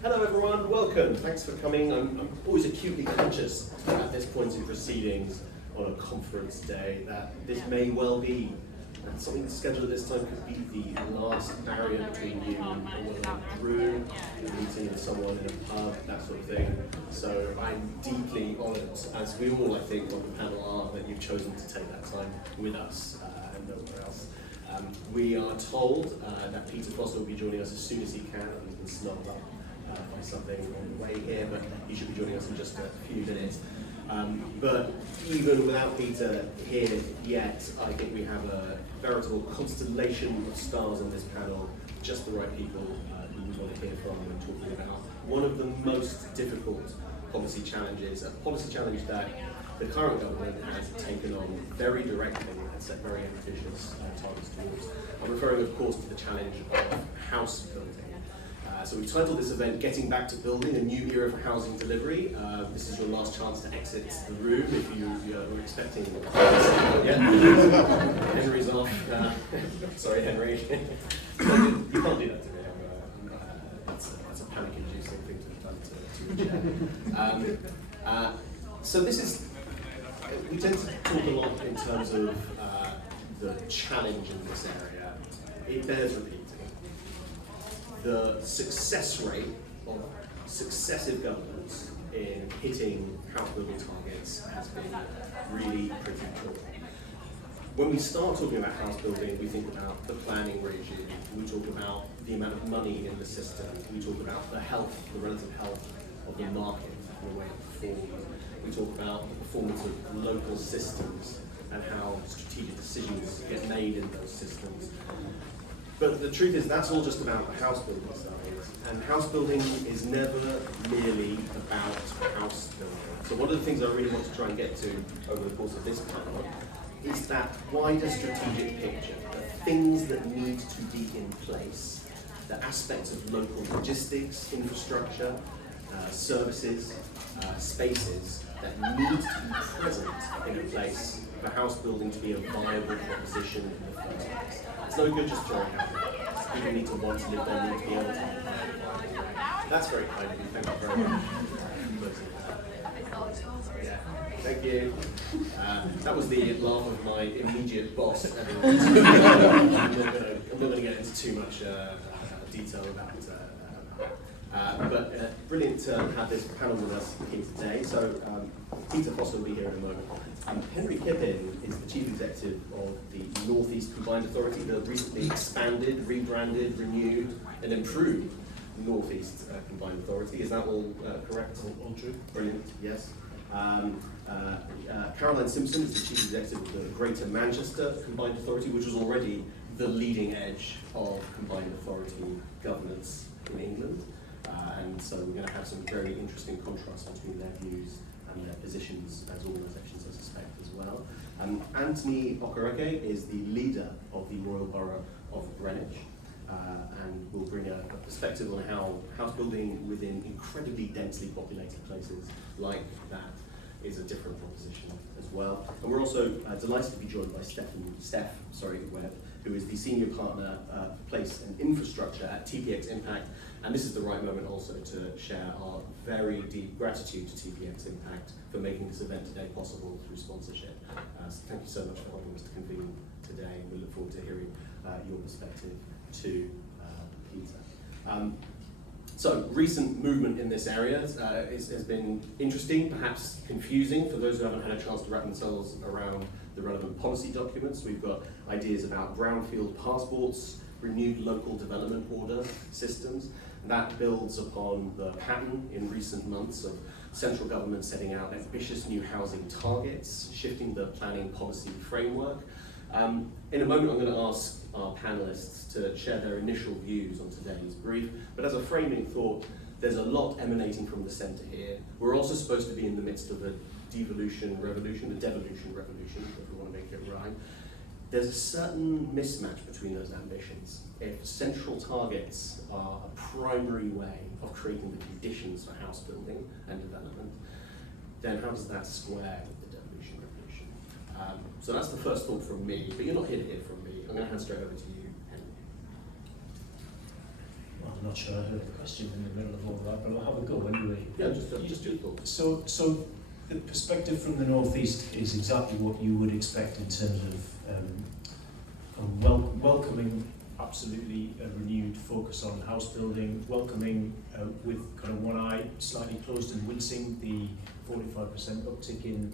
Hello everyone, welcome. Thanks for coming. I'm always acutely conscious at this point in proceedings on a conference day that this may well be something scheduled at this time could be the last barrier between you and a room, a meeting with someone in a pub, that sort of thing. So I'm deeply honoured, as we all I think on the panel are, that you've chosen to take that time with us and nowhere else. We are told that Peter Foster will be joining us as soon as he can. He's been snarled up by something on the way here, but he should be joining us in just a few minutes. But even without Peter here yet, I think we have a veritable constellation of stars on this panel, just the right people who we want to hear from when talking about one of the most difficult policy challenges, a policy challenge that the current government has taken on very directly and set very ambitious targets towards. I'm referring, of course, to the challenge of house building. So we've titled this event Getting Back to Building, a New Era for Housing Delivery. This is your last chance to exit the room if you were expecting. Yeah. Henry's off. Sorry, Henry. You can't do that to me. That's a panic-inducing thing to have done to a chair. So this is, we tend to talk a lot in terms of the challenge in this area. It bears repeating. The success rate of successive governments in hitting house building targets has been really pretty poor. When we start talking about house building, we think about the planning regime, we talk about the amount of money in the system, we talk about the health, the relative health of the market and the way it performs. We talk about the performance of local systems and how strategic decisions get made in those systems. But the truth is, that's all just about the house building side. And house building is never merely about house building. So one of the things I really want to try and get to over the course of this panel is that wider strategic picture, the things that need to be in place, the aspects of local logistics, infrastructure, services, spaces that need to be present in a place for house building to be a viable proposition in the first place. It's no good just throwing out there. People need to want to live there, need to be able to live there. That's very kind of you, thank you very much. Yeah. Thank you. That was the laugh of my immediate boss. I'm not going to get into too much detail about that. But brilliant to have this panel with us here today. So Peter Foster will be here in a moment. Henry Kippin is the Chief Executive of the North East Combined Authority, the recently expanded, rebranded, renewed and improved North East Combined Authority. Is that all correct? All true. Brilliant, yes. Caroline Simpson is the Chief Executive of the Greater Manchester Combined Authority, which was already the leading edge of combined authority governance in England. And so we're going to have some very interesting contrasts between their views and their positions as organisations, I suspect, as well. Anthony Okereke is the leader of the Royal Borough of Greenwich, and will bring a perspective on how house building within incredibly densely populated places like that is a different proposition as well. And we're also delighted to be joined by Webb, who is the Senior Partner for Place and Infrastructure at TPXimpact. And this is the right moment also to share our very deep gratitude to TPXimpact for making this event today possible through sponsorship. So thank you so much for helping us to convene today, and we look forward to hearing your perspective too, Peter. So recent movement in this area has been interesting, perhaps confusing for those who haven't had a chance to wrap themselves around the relevant policy documents. We've got ideas about brownfield passports, renewed local development order systems. That builds upon the pattern in recent months of central government setting out ambitious new housing targets, shifting the planning policy framework. In a moment, I'm going to ask our panelists to share their initial views on today's brief, but as a framing thought, there's a lot emanating from the centre here. We're also supposed to be in the midst of a devolution revolution, a devolution revolution, if we want to make it right. There's a certain mismatch between those ambitions. If central targets are a primary way of creating the conditions for house building and development, then how does that square with the devolution revolution? So that's the first thought from me, but you're not here to hear from me. I'm going to hand straight over to you, Henry. Well, not sure I heard the question in the middle of all that, but I'll have a go anyway. Yeah, just your thoughts. So the perspective from the northeast is exactly what you would expect in terms of welcoming absolutely a renewed focus on house building, welcoming with kind of one eye slightly closed and wincing the 45% uptick in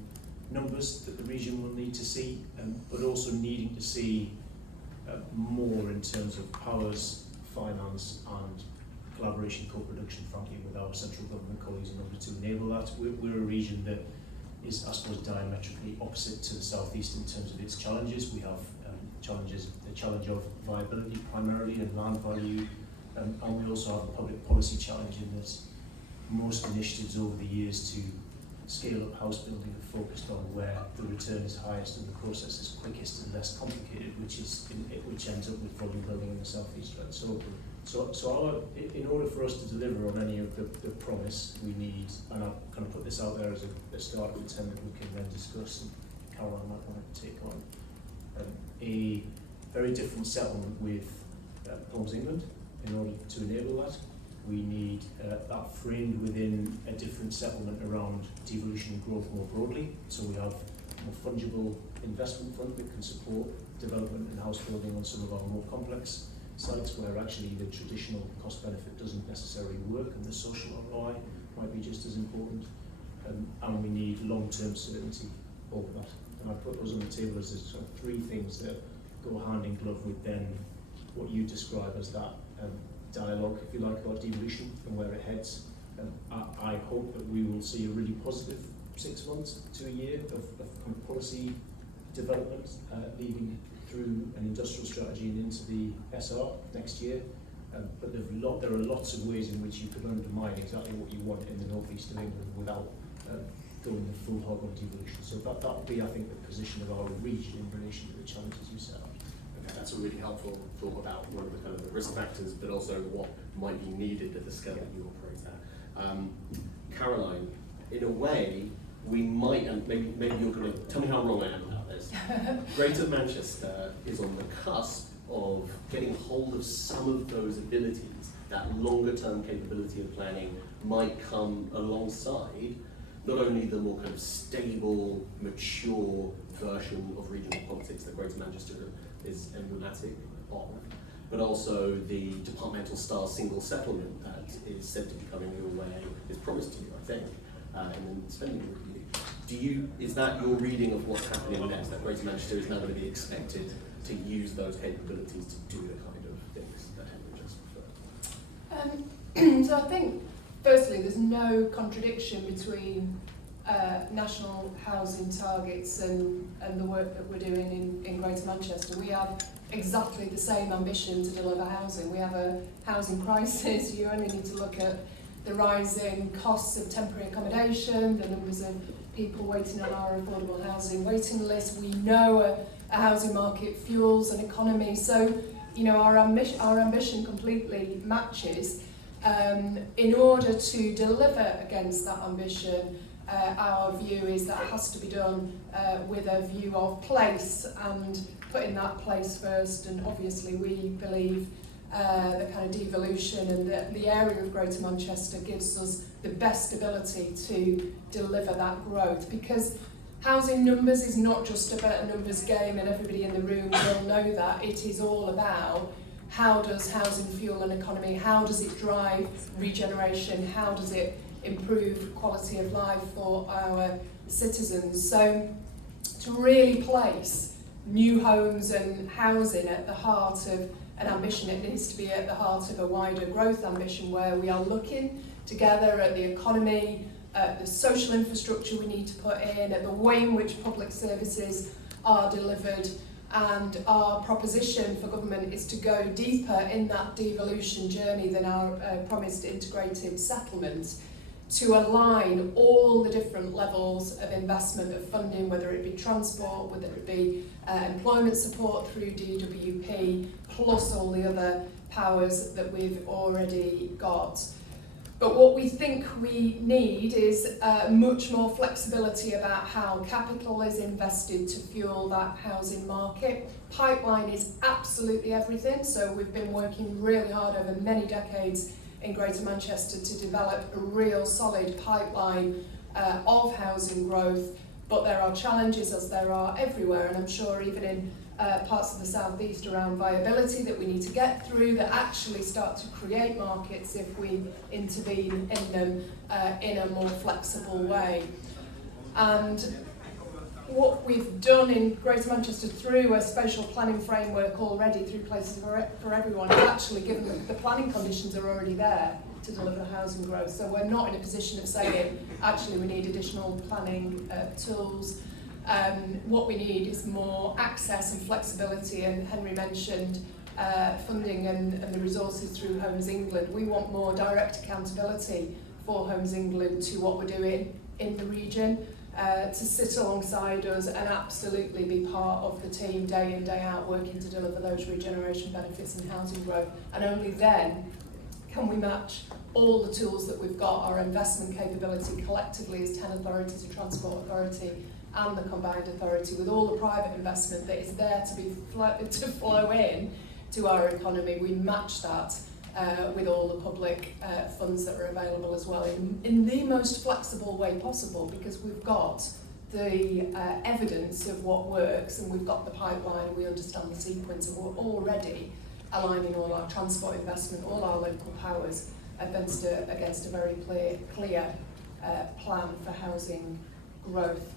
numbers that the region will need to see, but also needing to see more in terms of powers, finance and collaboration, co-production, frankly, with our central government colleagues in order to enable that. We're a region that is, I suppose, diametrically opposite to the southeast in terms of its challenges. We have challenges, the challenge of viability primarily and land value, and we also have a public policy challenge in that most initiatives over the years to scale up house building are focused on where the return is highest and the process is quickest and less complicated, which ends up with volume building in the southeast. Right? So in order for us to deliver on any of the promise, we need, and I'll kind of put this out there as a start of the term that we can then discuss, and Caroline might want to take on, a very different settlement with Homes England in order to enable that. We need that framed within a different settlement around devolution and growth more broadly. So we have a more fungible investment fund that can support development and house building on some of our more complex sites where actually the traditional cost benefit doesn't necessarily work and the social ROI might be just as important. And we need long-term certainty over that. And I put those on the table as sort of three things that go hand in glove with then what you describe as that dialogue, if you like, about devolution and where it heads. I hope that we will see a really positive 6 months to a year of policy development leading through an industrial strategy and into the SR next year. But there are lots of ways in which you could undermine exactly what you want in the northeast of England without going the full hog on devolution. So that would be, I think, the position of our region in relation to the challenges you set out. Okay, that's a really helpful thought about one of the kind of the risk factors, but also what might be needed at the scale that you operate at. Caroline, in a way, we might, and maybe you're going to tell me how wrong I am about this. Greater Manchester is on the cusp of getting hold of some of those abilities. That longer term capability of planning might come alongside not only the more kind of stable, mature version of regional politics that Greater Manchester is emblematic of, but also the departmental style single settlement that is said to be coming your way, is promised to you, I think, in the spending review. Is that your reading of what's happening next, that Greater Manchester is now going to be expected to use those capabilities to do the kind of things that Henry just referred? So I think, firstly, there's no contradiction between national housing targets and the work that we're doing in Greater Manchester. We have exactly the same ambition to deliver housing. We have a housing crisis. You only need to look at the rising costs of temporary accommodation, the numbers of people waiting on our affordable housing waiting list. We know a housing market fuels an economy. So, you know, our ambition completely matches. In order to deliver against that ambition, our view is that it has to be done with a view of place and putting that place first. And obviously we believe the kind of devolution and the area of Greater Manchester gives us the best ability to deliver that growth, because housing numbers is not just about a numbers game and everybody in the room will know that. It is all about how does housing fuel an economy, how does it drive regeneration, how does it improve quality of life for our citizens. So to really place new homes and housing at the heart of an ambition, it needs to be at the heart of a wider growth ambition where we are looking together at the economy, at the social infrastructure we need to put in, at the way in which public services are delivered. And our proposition for government is to go deeper in that devolution journey than our promised integrated settlement, to align all the different levels of investment of funding, whether it be transport, whether it be employment support through DWP, plus all the other powers that we've already got. But what we think we need is much more flexibility about how capital is invested to fuel that housing market. Pipeline is absolutely everything, so we've been working really hard over many decades in Greater Manchester to develop a real solid pipeline of housing growth, but there are challenges, as there are everywhere, and I'm sure even in parts of the southeast around viability that we need to get through that actually start to create markets if we intervene in them in a more flexible way. And what we've done in Greater Manchester through a spatial planning framework already through Places for Everyone is actually given that the planning conditions are already there to deliver housing growth. So we're not in a position of saying, actually we need additional planning tools. What we need is more access and flexibility, and Henry mentioned funding and the resources through Homes England. We want more direct accountability for Homes England to what we're doing in the region, to sit alongside us and absolutely be part of the team day in, day out, working to deliver those regeneration benefits and housing growth. And only then can we match all the tools that we've got, our investment capability collectively as 10 authorities, a transport authority and the combined authority, with all the private investment that is there to flow in to our economy. We match that with all the public funds that are available as well in the most flexible way possible, because we've got the evidence of what works and we've got the pipeline, we understand the sequence, and we're already aligning all our transport investment, all our local powers against a very clear plan for housing growth.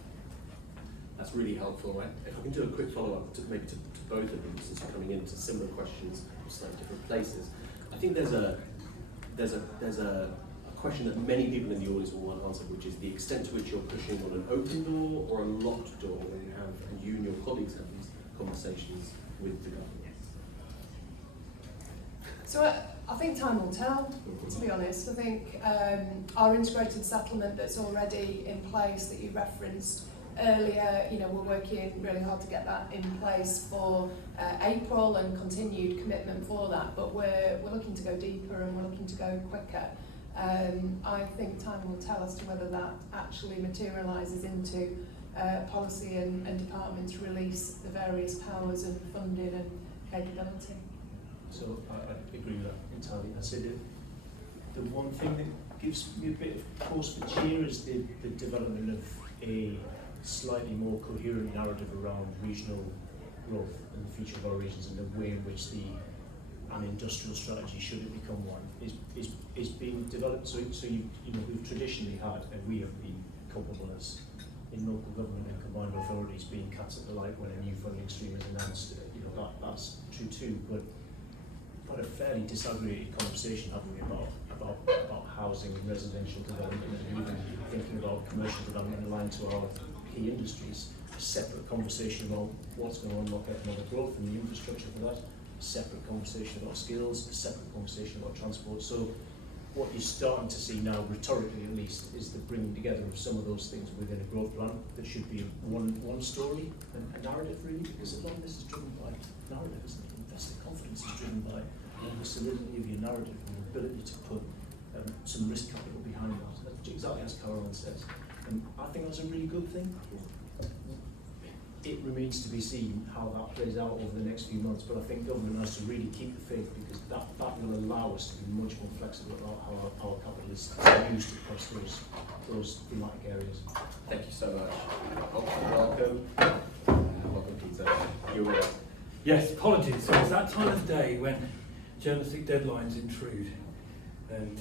That's really helpful, right? If I can do a quick follow-up to both of them, since you're coming into similar questions from slightly different places. I think there's a question that many people in the audience will want answered, which is the extent to which you're pushing on an open door or a locked door when you have, and you and your colleagues have these conversations with the government. So I think time will tell, to be honest. I think our integrated settlement that's already in place that you referenced earlier, we're working really hard to get that in place for April and continued commitment for that, but we're looking to go deeper and we're looking to go quicker. I think time will tell as to whether that actually materialises into policy and departments release the various powers and funding and capability. So I agree with that entirely. I said the one thing that gives me a bit of cause for cheer is the development of a slightly more coherent narrative around regional growth and the future of our regions, and the way in which an industrial strategy, should it become one, is being developed. So we've traditionally had, and we have been culpable as in local government and combined authorities being cats at the light when a new funding stream is announced. That's true too, but we've had a fairly disaggregated conversation, haven't we, about housing and residential development, and even thinking about commercial development aligned to our key industries. A separate conversation about what's going to unlock economic growth and the infrastructure for that. A separate conversation about skills. A separate conversation about transport. So what you're starting to see now, rhetorically at least, is the bringing together of some of those things within a growth plan that should be one story, a narrative really, because a lot of this is driven by narrative, isn't it? Investor confidence is driven by the solidity of your narrative and the ability to put some risk capital behind that. That's exactly as Caroline says. And I think that's a really good thing. It remains to be seen how that plays out over the next few months, but I think government has to really keep the faith, because that will allow us to be much more flexible about how our capital is used across those thematic areas. Thank you so much. Welcome. Welcome, Peter. You're right. Yes, apologies. So it's that time of day when journalistic deadlines intrude, and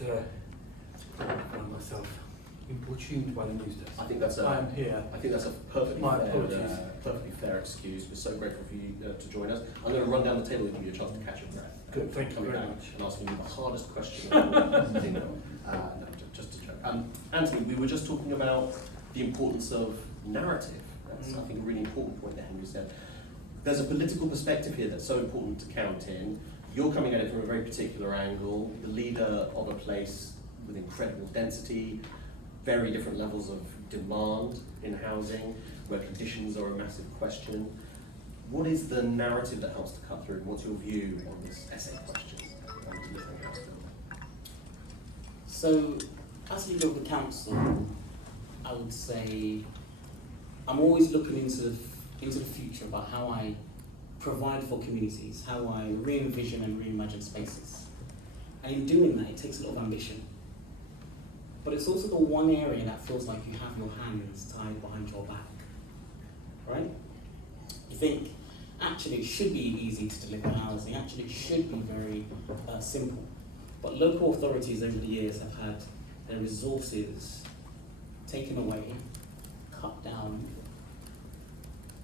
I find myself importuned by the news desk. I think that's I'm here. I think that's a perfectly fair excuse. We're so grateful for you to join us. I'm going to run down the table and give you a chance to catch your breath. Good, thank you Coming very back much. and asking you the hardest question I think of. No, just a joke. Anthony, we were just talking about the importance of narrative. That's, I think, a really important point that Henry said. There's a political perspective here that's so important to count in. You're coming at it from a very particular angle, the leader of a place with incredible density, very different levels of demand in housing, where conditions are a massive question. What is the narrative that helps to cut through? What's your view on this essay question? So, as leader of the council, I would say I'm always looking into the future about how I provide for communities, how I re-envision and reimagine spaces. And in doing that, it takes a lot of ambition. But it's also the one area that feels like you have your hands tied behind your back, right? You think, actually, it should be easy to deliver housing, actually, it should be very simple. But local authorities over the years have had their resources taken away, cut down,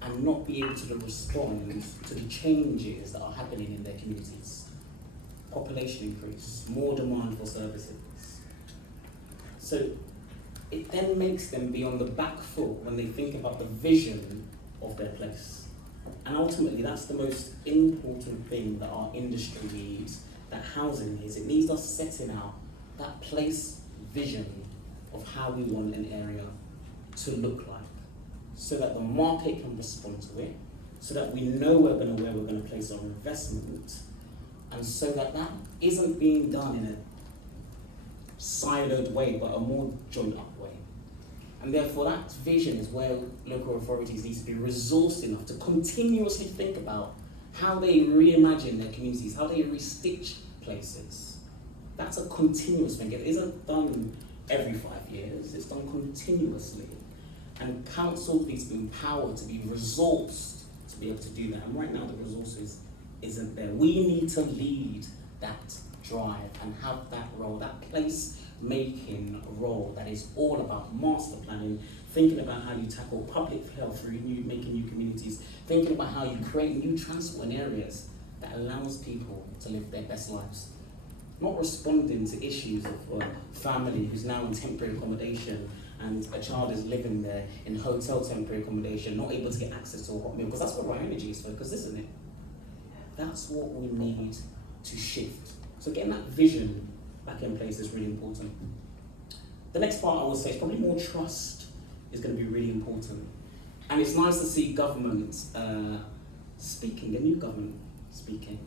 and not be able to respond to the changes that are happening in their communities. Population increase, more demand for services. So it then makes them be on the back foot when they think about the vision of their place. And ultimately, that's the most important thing that our industry needs, that housing needs. It needs us setting out that place vision of how we want an area to look like, so that the market can respond to it, so that we know where we're going to place our investment, and so that that isn't being done in a siloed way, but a more joined up way. And therefore that vision is where local authorities need to be resourced enough to continuously think about how they reimagine their communities, how they restitch places. That's a continuous thing. It isn't done every 5 years, it's done continuously. And council needs to be empowered to be resourced to be able to do that. And right now the resources isn't there. We need to lead that drive and have that role, that place-making role that is all about master planning, thinking about how you tackle public health through making new communities, thinking about how you create new transport in areas that allows people to live their best lives. Not responding to issues of a family who's now in temporary accommodation and a child is living there in hotel temporary accommodation, not able to get access to a hot meal, because that's where our energy is focused, isn't it? That's what we need to shift. So getting that vision back in place is really important. The next part I will say is probably more trust is going to be really important. And it's nice to see government speaking, the new government speaking.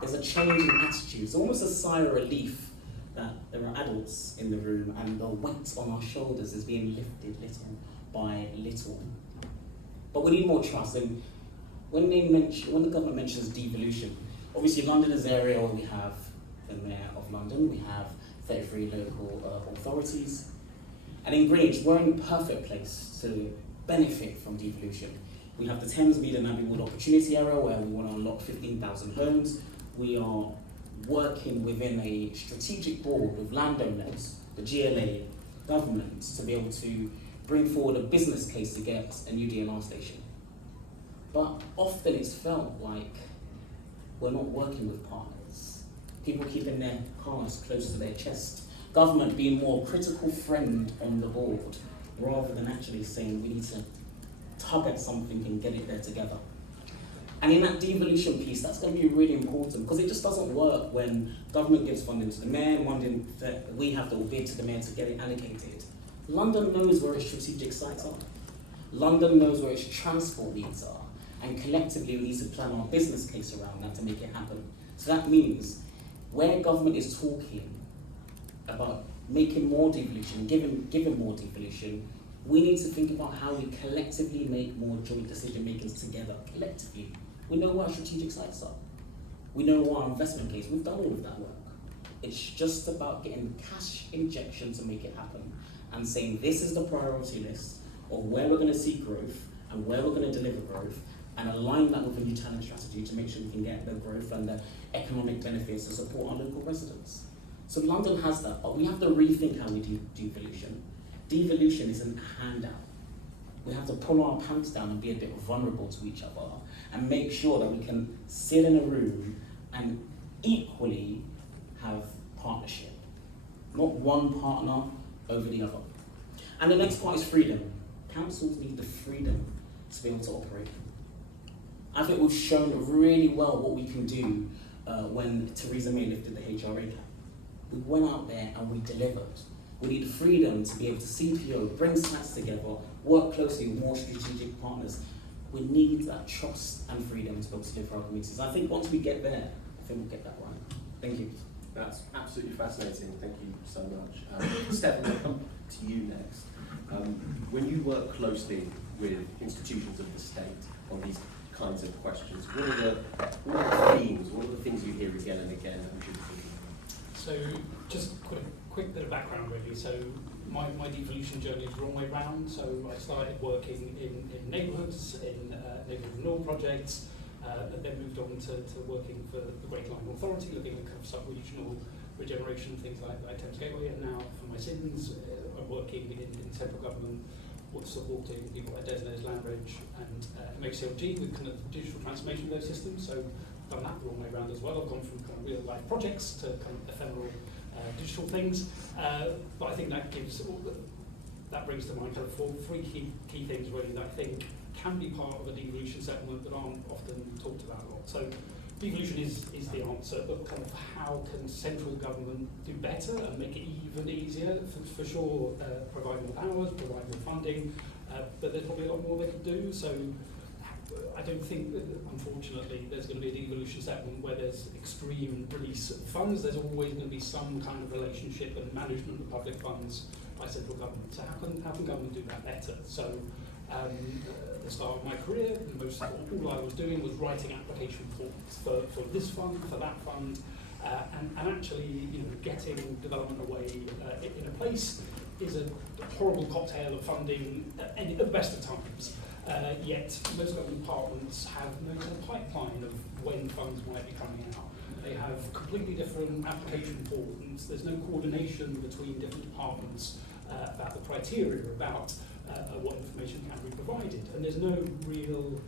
There's a change in attitude. It's almost a sigh of relief that there are adults in the room and the weight on our shoulders is being lifted little by little. But we need more trust. And when the government mentions devolution, obviously London is the area where we have the Mayor of London, we have 33 local authorities. And in Greenwich, we're in the perfect place to benefit from devolution. We have the Thames Mead and Abbey Wood Opportunity Area where we want to unlock 15,000 homes. We are working within a strategic board with landowners, the GLA, government, to be able to bring forward a business case to get a new DLR station. But often it's felt like we're not working with partners. People keeping their cards close to their chest. Government being more critical friend on the board, rather than actually saying we need to tug at something and get it there together. And in that devolution piece, that's going to be really important, because it just doesn't work when government gives funding to the mayor, and we have to bid to the mayor to get it allocated. London knows where its strategic sites are. London knows where its transport needs are. And collectively we need to plan our business case around that to make it happen. So that means where government is talking about making more devolution, giving more devolution, we need to think about how we collectively make more joint decision makings together, collectively. We know where our strategic sites are. We know what our investment case, we've done all of that work. It's just about getting the cash injection to make it happen and saying this is the priority list of where we're going to see growth and where we're going to deliver growth, and align that with a new talent strategy to make sure we can get the growth and the economic benefits to support our local residents. So London has that, but we have to rethink how we do devolution. Devolution isn't a handout. We have to pull our pants down and be a bit vulnerable to each other and make sure that we can sit in a room and equally have partnership, not one partner over the other. And the next part is freedom. Councils need the freedom to be able to operate. I think we've shown really well what we can do when Theresa May lifted the HRA cap. We went out there and we delivered. We need freedom to be able to CPO, bring sites together, work closely with more strategic partners. We need that trust and freedom to be able to live for our communities. I think once we get there, I think we'll get that right. Thank you. That's absolutely fascinating. Thank you so much. Stefan, I'll come to you next. When you work closely with institutions of the state on these kinds of questions, what are the themes? What are the things you hear again and again? So, just quick bit of background really. So, my devolution journey is the wrong way round. So, I started working in neighbourhoods, in neighbourhood renewal projects, and then moved on to working for the Great Line Authority, looking at kind of sub-regional regeneration, things like Thames Gateway, and now for my sins, I'm working in central government, supporting people like Desnes, Landbridge, and MHCLG with kind of digital transformation of those systems. So I've done that the wrong way around as well. I've gone from kind of real life projects to kind of ephemeral digital things. But I think that that brings to mind kind of three key things really that I think can be part of a devolution settlement that aren't often talked about a lot. So devolution is the answer, but kind of how can central government do better and make it even easier? For sure, provide more powers, provide more funding, but there's probably a lot more they could do. So I don't think that, unfortunately, there's going to be a devolution settlement where there's extreme release of funds. There's always going to be some kind of relationship and management of public funds by central government. So how can government do that better? So at the start of my career, all I was doing was writing application forms for this fund, for that fund, and actually, getting development away in a place is a horrible cocktail of funding at the best of times. Yet most government departments have no kind of pipeline of when funds might be coming out. They have completely different application forms. There's no coordination between different departments about the criteria, about what information can be provided. And there's no real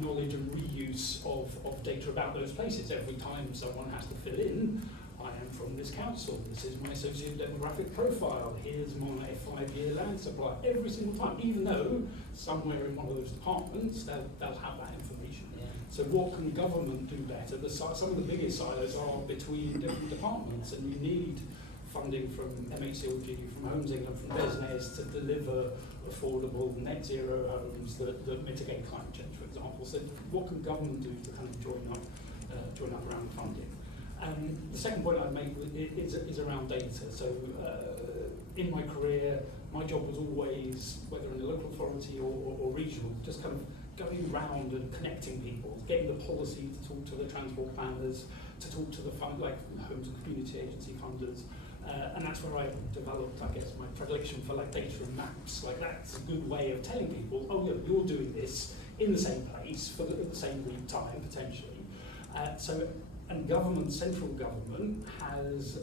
knowledge and reuse of data about those places. Every time someone has to fill in, I am from this council, this is my socio-demographic profile, here's my 5-year land supply, every single time, even though somewhere in one of those departments they'll have that information. Yeah. So what can government do better? Some of the biggest silos are between different departments, and you need funding from MHCLG, from Homes England, from Desnes to deliver affordable net zero homes that mitigate climate change, for example. So what can government do to kind of join up around funding? The second point I'd make is around data. So in my career, my job was always, whether in a local authority or regional, just kind of going around and connecting people, getting the policy to talk to the transport planners, to talk to the fund, like Homes and Community Agency funders. And that's where I developed, I guess, my predilection for like data and maps. Like that's a good way of telling people, oh yeah, you're doing this in the same place for the same lead time potentially. And government, central government, has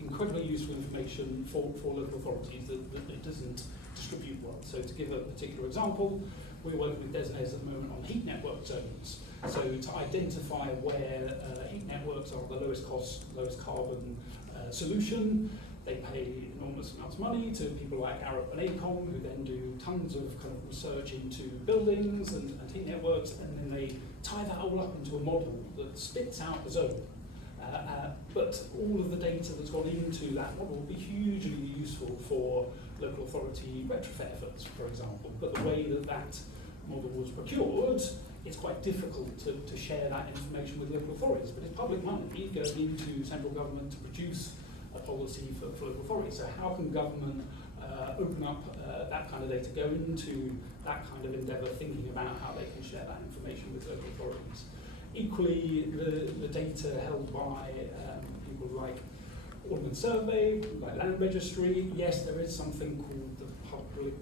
incredibly useful information for local authorities that it doesn't distribute well. So to give a particular example, we're working with Desnes at the moment on heat network zones. So to identify where heat networks are the lowest cost, lowest carbon solution, they pay enormous amounts of money to people like Arup and AECOM, who then do tons of kind of research into buildings and heat networks, and then they tie that all up into a model that spits out the zone. But all of the data that's gone into that model will be hugely useful for local authority retrofit efforts, for example. But the way that model was procured, it's quite difficult to share that information with local authorities. But it's public money going into central government to produce a policy for local authorities. So how can government open up that kind of data, go into that kind of endeavour, thinking about how they can share that information with local authorities? Equally, the data held by people like Ordnance Survey, like Land Registry, yes, there is something called the Public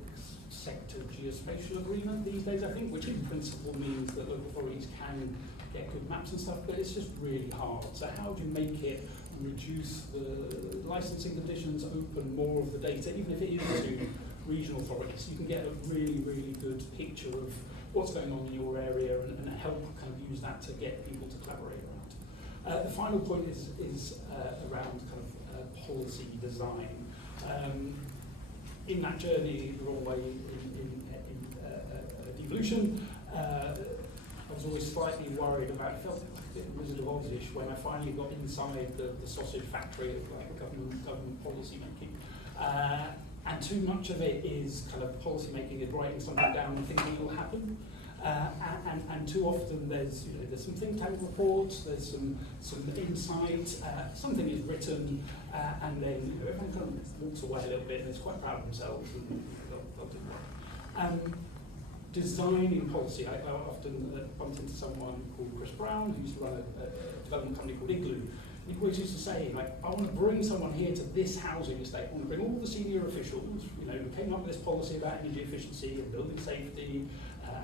Sector Geospatial Agreement these days, I think, which in principle means that local authorities can get good maps and stuff, but it's just really hard. So how do you make it reduce the licensing conditions, open more of the data, even if it is to regional authorities? You can get a really, really good picture of what's going on in your area and help kind of use that to get people to collaborate around. The final point is around kind of policy design. In that journey, the wrong way in devolution, I was always slightly worried about, it felt like a bit Wizard of Oz-ish when I finally got inside the sausage factory of like government policy making. And too much of it is kind of policy making, is writing something down and thinking it will happen. And too often there's some think tank reports, there's some insight, something is written, and then everyone kind of walks away a little bit and is quite proud of themselves and they'll do well. Designing policy. I often bumped into someone called Chris Brown, who used to run a development company called Igloo. He always used to say, like, I want to bring someone here to this housing estate. I want to bring all the senior officials, who came up with this policy about energy efficiency and building safety,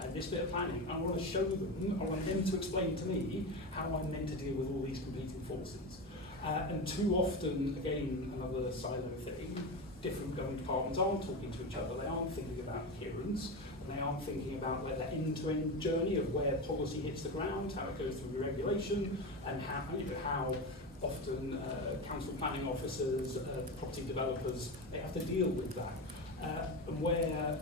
and this bit of planning. I want to show them, I want them to explain to me how I'm meant to deal with all these competing forces. And too often, again, another silo thing, different government departments aren't talking to each other. They aren't thinking about adherence. And they aren't thinking about that end-to-end journey of where policy hits the ground, how it goes through regulation, and how often council planning officers, property developers, they have to deal with that. And where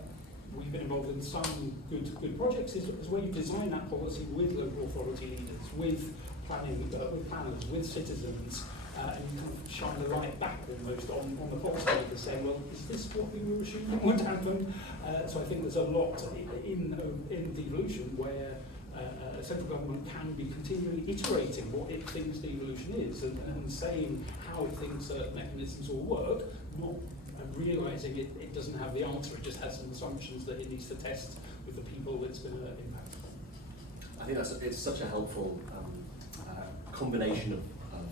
we've been involved in some good projects is where you design that policy with local authority leaders, with planning, with planners, with citizens, and you kind of shine the light back almost on the policymakers saying, well, is this what we were assuming would happen? So I think there's a lot in devolution where central government can be continually iterating what it thinks devolution is and saying how it thinks certain mechanisms will work, not realising it doesn't have the answer, it just has some assumptions that it needs to test with the people it's going to impact. I think it's such a helpful combination of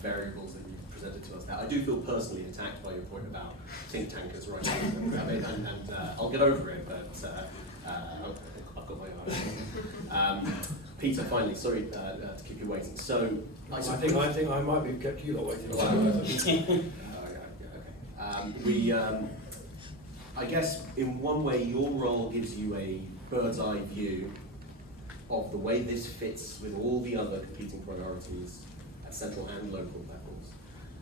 variables that you've presented to us now. I do feel personally attacked by your point about think tankers, right? and I'll get over it, but I've got my own. Peter, finally, sorry to keep you waiting. So I think I might be kept you lot waiting. I guess in one way your role gives you a bird's eye view of the way this fits with all the other competing priorities at central and local levels.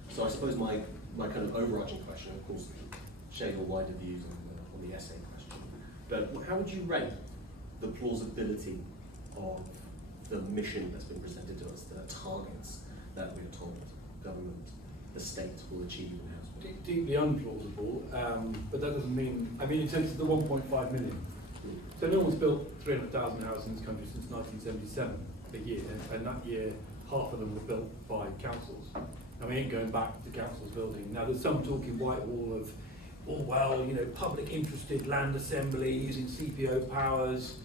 So I suppose my kind of overarching question, of course, share your wider views on the essay question, but how would you rate the plausibility of the mission that's been presented to us, the targets that we're told government, the state will achieve in housing? Deeply unplausible, but that doesn't mean, in terms of the 1.5 million. So no one's built 300,000 houses in this country since 1977 a year, and that year half of them were built by councils. And we ain't going back to councils building. Now there's some talk in Whitehall of, public interested land assembly using CPO powers,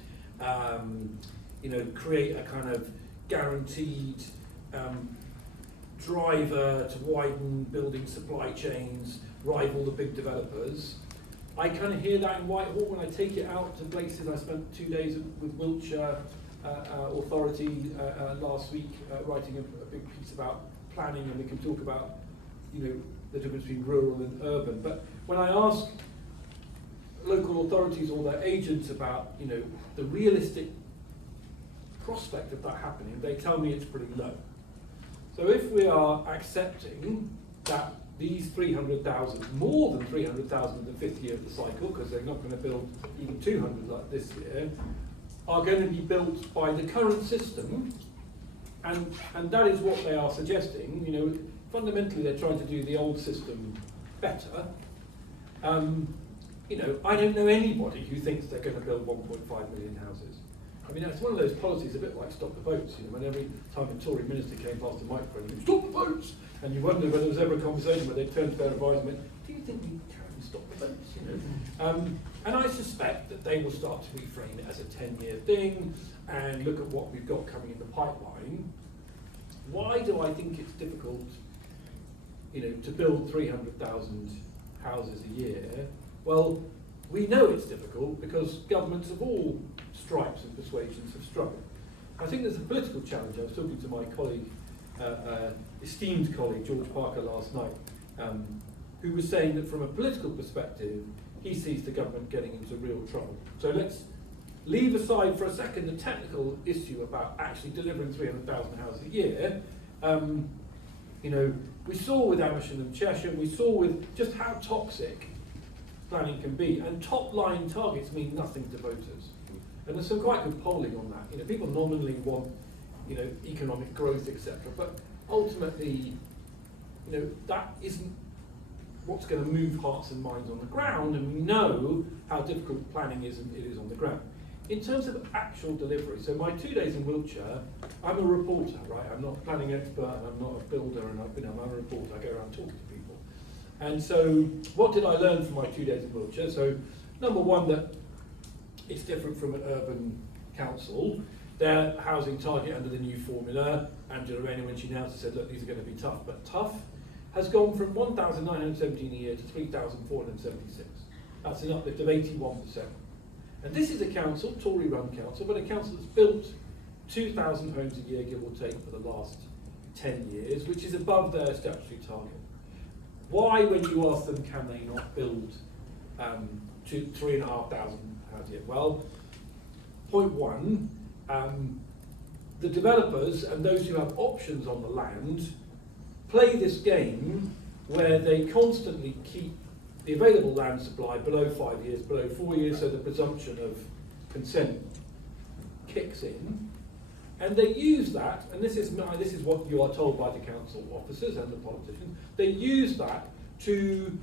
create a kind of guaranteed driver to widen building supply chains, rival the big developers. I kind of hear that in Whitehall when I take it out to places. I spent 2 days with Wiltshire Authority last week writing a big piece about planning, and we can talk about the difference between rural and urban. But when I ask local authorities or their agents about the realistic prospect of that happening, they tell me it's pretty low. So if we are accepting that these 300,000, more than 300,000 in the fifth year of the cycle, because they're not going to build even 200 like this year, are going to be built by the current system, and that is what they are suggesting. Fundamentally they're trying to do the old system better. I don't know anybody who thinks they're going to build 1.5 million houses. It's one of those policies, a bit like stop the boats. When every time a Tory minister came past the microphone, and stop the boats, and you wonder whether there was ever a conversation where they turned to their advisor and went, do you think we can stop the boats? And I suspect that they will start to reframe it as a 10-year thing and look at what we've got coming in the pipeline. Why do I think it's difficult, to build 300,000 houses a year? Well, we know it's difficult because governments of all stripes and persuasions have struggled. I think there's a political challenge. I was talking to my colleague, esteemed colleague, George Parker, last night, who was saying that from a political perspective, he sees the government getting into real trouble. So let's leave aside for a second the technical issue about actually delivering 300,000 houses a year. We saw with Amersham and Cheshire, we saw with just how toxic planning can be, and top line targets mean nothing to voters. And there's some quite good polling on that. People nominally want, economic growth, etc. But ultimately, that isn't what's going to move hearts and minds on the ground. And we know how difficult planning is, and it is on the ground. In terms of actual delivery, so my 2 days in Wiltshire, I'm a reporter, right? I'm not a planning expert, and I'm not a builder, and I'm a reporter. I go around talking to people. And so, what did I learn from my 2 days in Wiltshire? So, number one, that it's different from an urban council. Their housing target under the new formula, Angela Rayner, when she announced it, said, look, these are going to be tough. But tough has gone from 1,917 a year to 3,476. That's an uplift of 81%. And this is a council, Tory-run council, but a council that's built 2,000 homes a year, give or take, for the last 10 years, which is above their statutory target. Why, when you ask them, can they not build 3,500 houses a year? Well, point one, the developers and those who have options on the land play this game where they constantly keep the available land supply below 5 years, below 4 years, so the presumption of consent kicks in. And they use that, and this is what you are told by the council officers and the politicians, they use that to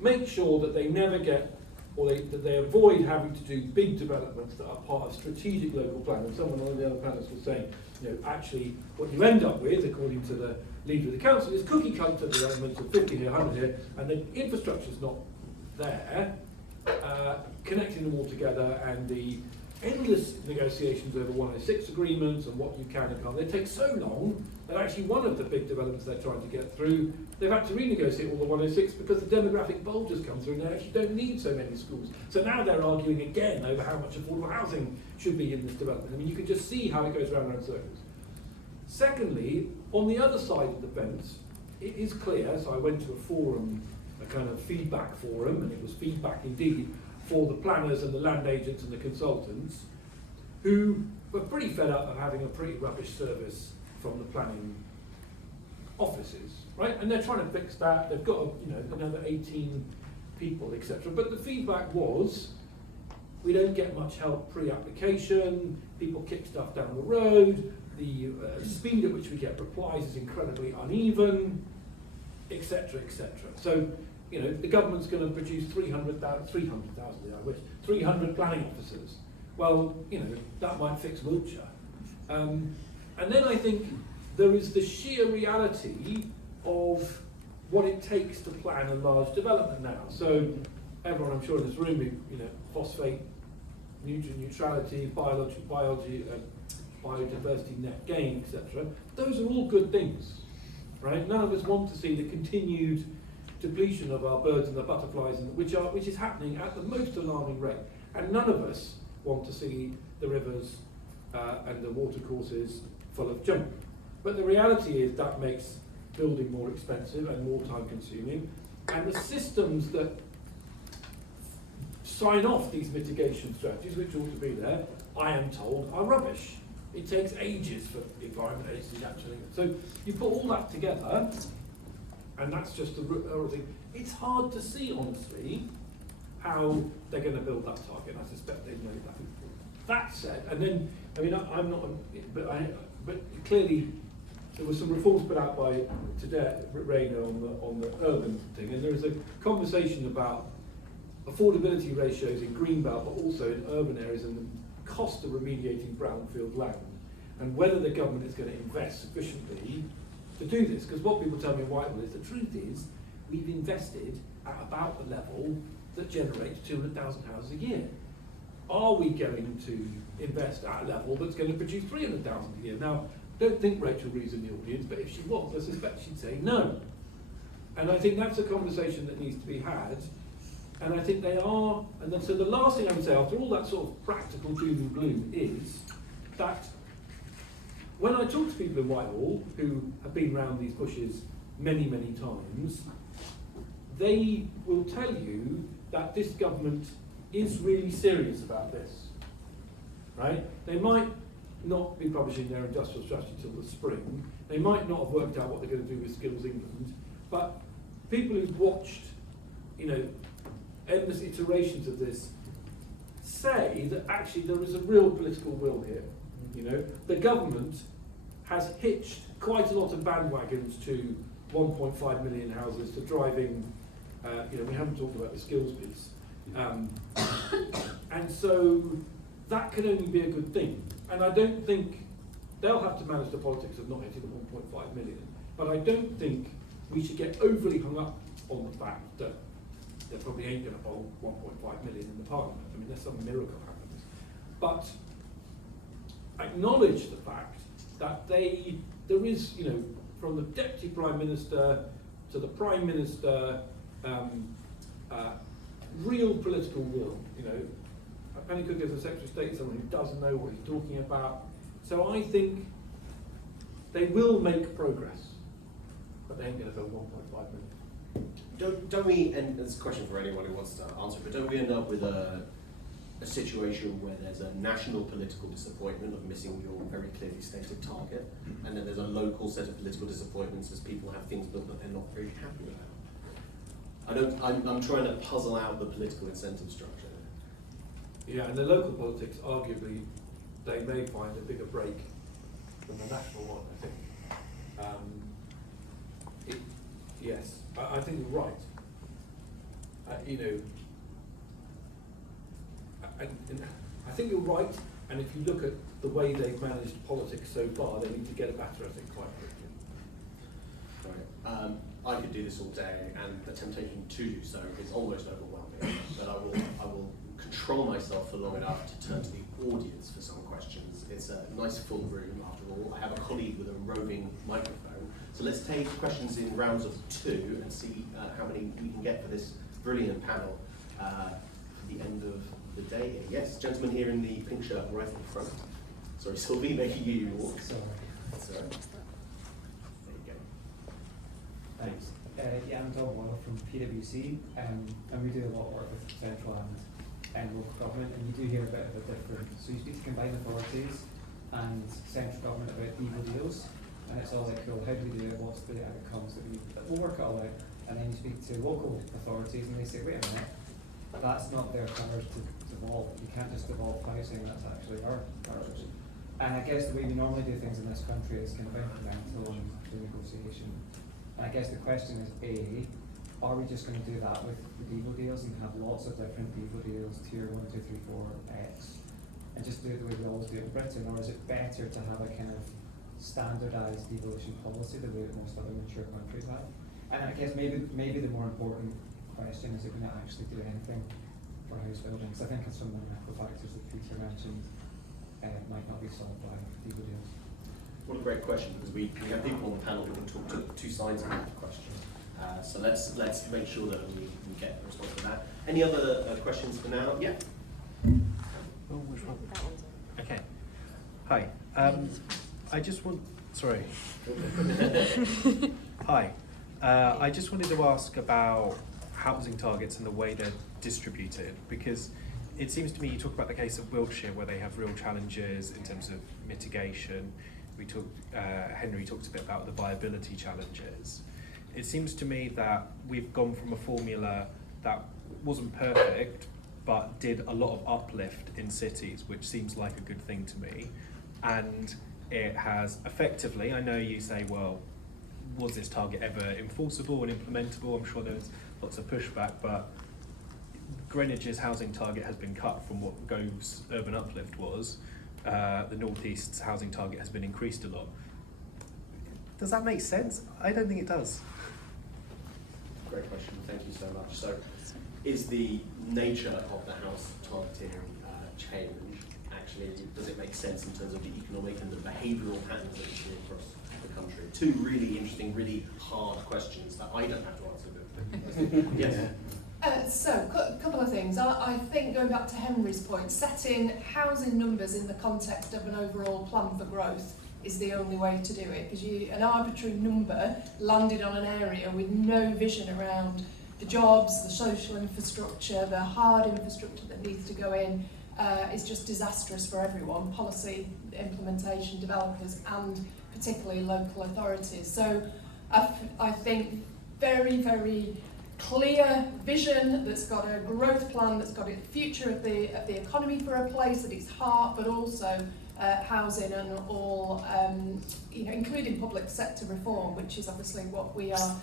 make sure that they never get, or that they avoid having to do big developments that are part of strategic local plan. And someone on the other panelists was saying, actually what you end up with, according to the leader of the council, is cookie cutter developments of 50 here, 100 here, and the infrastructure's not there, connecting them all together, and the endless negotiations over 106 agreements and what you can and can't. They take so long that actually one of the big developments they're trying to get through, they've had to renegotiate all the 106 because the demographic bulge has come through and they actually don't need so many schools. So now they're arguing again over how much affordable housing should be in this development. I mean, you can just see how it goes round and circles. Secondly, on the other side of the fence, it is clear, so I went to a forum, a kind of feedback forum, and it was feedback indeed, for the planners and the land agents and the consultants, who were pretty fed up of having a pretty rubbish service from the planning offices, right? And they're trying to fix that. They've got, another 18 people, etc. But the feedback was, we don't get much help pre-application, people kick stuff down the road, the speed at which we get replies is incredibly uneven, etc., etc. So, the government's going to produce 300,000, I wish, 300 planning officers. Well, that might fix Wiltshire. And then I think there is the sheer reality of what it takes to plan a large development now. So everyone, I'm sure in this room, phosphate, nutrient neutrality, biodiversity, net gain, etc. Those are all good things, right? None of us want to see the continued depletion of our birds and the butterflies, which is happening at the most alarming rate. And none of us want to see the rivers and the watercourses full of junk. But the reality is that makes building more expensive and more time consuming. And the systems that sign off these mitigation strategies, which ought to be there, I am told, are rubbish. It takes ages for the environment agencies actually. So you put all that together, and that's just the thing. It's hard to see, honestly, how they're going to build that target. I suspect they know that. That said, and then, I'm not, but clearly there were some reforms put out by today, Rayner, on the urban thing, and there is a conversation about affordability ratios in Greenbelt, but also in urban areas, and the cost of remediating brownfield land, and whether the government is going to invest sufficiently to do this. Because what people tell me in Whitehall is the truth is we've invested at about the level that generates 200,000 houses a year. Are we going to invest at a level that's going to produce 300,000 a year? Now, don't think Rachel Reeves in the audience, but if she was, I suspect she'd say no. And I think that's a conversation that needs to be had. And I think they are, and then, so the last thing I would say after all that sort of practical doom and gloom is that when I talk to people in Whitehall who have been around these bushes many, many times, they will tell you that this government is really serious about this, right? They might not be publishing their industrial strategy till the spring. They might not have worked out what they're going to do with Skills England, but people who've watched, endless iterations of this say that actually there is a real political will here. The government has hitched quite a lot of bandwagons to 1.5 million houses, to driving, we haven't talked about the skills piece. And so that can only be a good thing. And I don't think they'll have to manage the politics of not hitting the 1.5 million. But I don't think we should get overly hung up on the fact that there probably ain't going to bowl 1.5 million in the Parliament. I mean, there's some miracle happens. But acknowledge the fact that there is, you know, from the Deputy Prime Minister to the Prime Minister, real political will, you know. Pennycook as a Secretary of State, someone who doesn't know what he's talking about. So I think they will make progress, but they ain't going to go 1.5 million. Don't we, and it's a question for anyone who wants to answer, but don't we end up with a situation where there's a national political disappointment of missing your very clearly stated target, and then there's a local set of political disappointments as people have things built that they're not very happy about? I'm trying to puzzle out the political incentive structure. Yeah, and the local politics, arguably, they may find a bigger break than the national one, I think. Yes, I think you're right. You know, I think you're right, and if you look at the way they've managed politics so far, they need to get better, I think, quite quickly. Right. I could do this all day, and the temptation to do so is almost overwhelming, but I will control myself for long enough to turn to the audience for some questions. It's a nice full room, after all. I have a colleague with a roving microphone, so let's take questions in rounds of 2 and see how many we can get for this brilliant panel at the end of the day here. Yes, gentleman here in the pink shirt right in front. Sorry, Sylvie, making you walk. Sorry. There you go. Thanks. Yeah, I'm Tom Waller from PwC, and we do a lot of work with central and local government, and you do hear a bit of a difference. So you speak to combined authorities and central government about deal deals, and it's all like, cool, how do we do it, what's the outcomes that we'll work it all out. And then you speak to local authorities and they say, wait a minute, that's not their powers to devolve. You can't just devolve housing, that's actually our powers. And I guess the way we normally do things in this country is kind of incremental and through negotiation. And I guess the question is, A, are we just going to do that with the DEVO deals and have lots of different DEVO deals, tier 1, 2, 3, 4, X, and just do it the way we always do it in Britain? Or is it better to have a kind of standardised devolution policy the way that most other mature countries have? And I guess maybe the more important question is, if we're not actually doing anything for house buildings. I think it's some of the macro factors that Peter mentioned might not be solved by DEVO deals. What a great question, because we have people on the panel who can talk to 2 sides of that question. So let's make sure that we get a response to that. Any other questions for now? Yeah. Oh, which one? Okay. Hi. I just want. Sorry. Hi. I just wanted to ask about housing targets and the way they're distributed, because it seems to me you talk about the case of Wiltshire where they have real challenges in terms of mitigation. Henry talked a bit about the viability challenges. It seems to me that we've gone from a formula that wasn't perfect but did a lot of uplift in cities, which seems like a good thing to me. And it has effectively, I know you say, well, was this target ever enforceable and implementable? I'm sure there's lots of pushback, but Greenwich's housing target has been cut from what Gove's urban uplift was. The North East's housing target has been increased a lot. Does that make sense? I don't think it does. Great question, thank you so much. So, is the nature of the house targeting change actually, does it make sense in terms of the economic and the behavioural patterns that we see across the country? 2 really interesting, really hard questions that I don't have to answer. But yes. So, a couple of things. I think, going back to Henry's point, setting housing numbers in the context of an overall plan for growth is the only way to do it, because an arbitrary number landed on an area with no vision around the jobs, the social infrastructure, the hard infrastructure that needs to go in is just disastrous for everyone, policy, implementation, developers, and particularly local authorities. So I think very, very clear vision that's got a growth plan, that's got a future of the economy for a place at its heart, but also housing and all, including public sector reform, which is obviously what we are